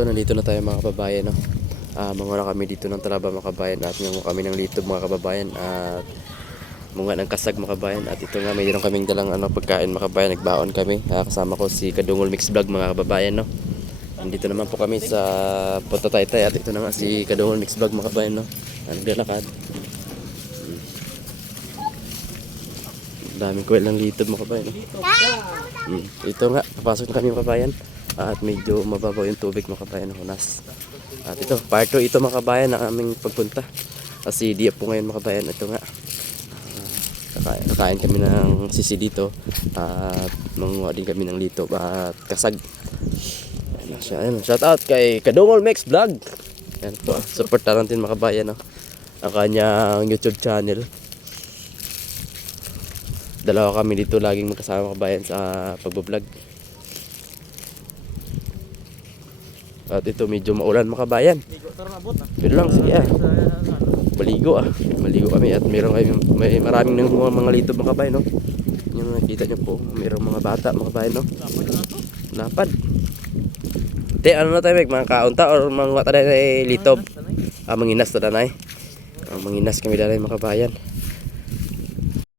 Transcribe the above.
So nandito na tayo mga kababayan no. Ah, manguna kami dito ng Talaba mga kababayan at ngayon kami ng Litob mga kababayan at munga ng kasag mga kababayan at ito nga mayroon kaming dalang ano pagkain mga kababayan nagbaon kami Ah, kasama ko si Kadungol Mix Vlog mga kababayan no. Nandito naman po kami sa Punta Taytay at ito na nga si Kadungol Mix Vlog mga kababayan no. Ah, Naglalakad. Daming kuwel ng Litob mga kababayan no. Hmm. Ito nga, papasok na kami mga kabayan. At medyo mababaw yung tubig mga kabayan Hunas. At ito, part 2 ito mga kabayan ng aming pagpunta. Kasi di po ngayon mga kabayan. Ito nga. Ah, kakain, kakain kami ng sisi dito. At manguha din kami ng lito at kasag. Ayan shout out kay Kadungol Mex Vlog. Ayan po. Supportaran din mga kabayan. No? Ang kanyang YouTube channel. Dalawa kami dito laging magkasama kabayan sa pagbablog. At ito medyo maulan mga kabayan. Pero lang sige ah. Maligo ah. Maligo kami at meron kami may maraming nang mga, mga lito mga no. Yung nakita niyo po, mayroong mga bata mga kabayan no. Lapad. Te, ano na tayo Meg? Mga kaunta or mga tayo na litob? Ah, manginas to danay. Ah, manginas kami danay mga kabayan.